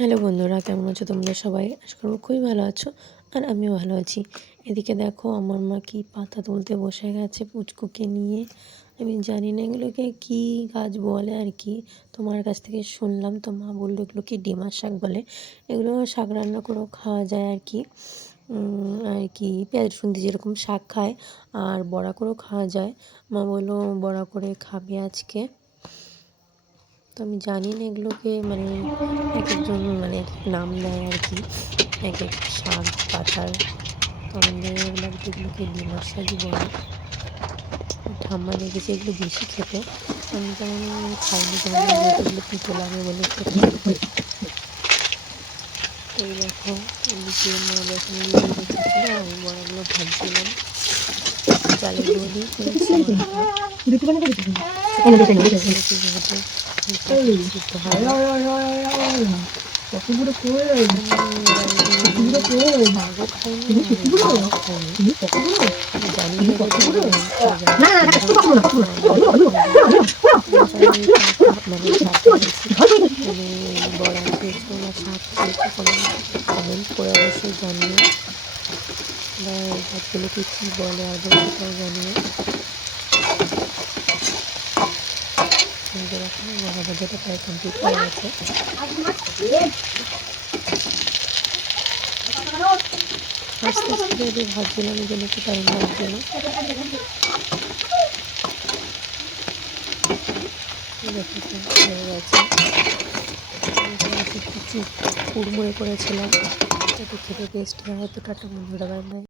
Hello বন্ধুরা, কেমন আছো তোমরা সবাই? আশা করব খুবই ভালো আছো আর আমিও ভালো আছি। এদিকে দেখো আমার মা কি পাতা তুলতে বসে গেছে পুচকুকে নিয়ে। আমি জানি না এগুলোকে কী গাছ বলে আর কি, তোমার কাছ থেকে শুনলাম। তো মা বললো এগুলোকে ডিমার শাক বলে। এগুলো শাক রান্না করেও খাওয়া যায় আর কি। পেঁয়াজ রসুন দিয়ে যেরকম শাক খায় আর বড়া করেও খাওয়া যায়। মা বললো বড়া করে খাবে আজকে। তো আমি জানি না এগুলোকে এক একজন এক এক নাম দেয় আর কি, এক এক শাক পাতার। তো আমাদের বাড়িতে এগুলোকে ডিমার শাকই বলে। ঠাম্মা দেখেছি এগুলো বেশি খেত, আমি তেমন খাইনি, তেমন এগুলো তিতো লাগে বলে খেতে। তো এই দেখো এদিকে মা বেসনে দিয়ে রেখেছিল, আমি বড়াগুলো ভাজছিলাম। চালের গুঁড়ো দিয়ে করেছি সিদ্ধ হবে। শাকও খাইনি খাইনি, জানি না বড়া খেয়েছো না শাক খেয়েছো কমেন্ট করে অবশ্যই জানিও, বা এই গাছগুলোকে কী বলে আদৌ সেটাও জানিও। এরকম বড়া ভাজাটা প্রায় কমপ্লিট হয়ে গেছে। আস্তে আস্তে যদি ভাজছিলাম এই জন্য একটু টাইম লাগছিল। হয়ে গেছে, কুড়মুড়ে করেছিলাম, যাতে খেতে টেস্টি হয়। তো টাটা বন্ধুরা, বাই বাই।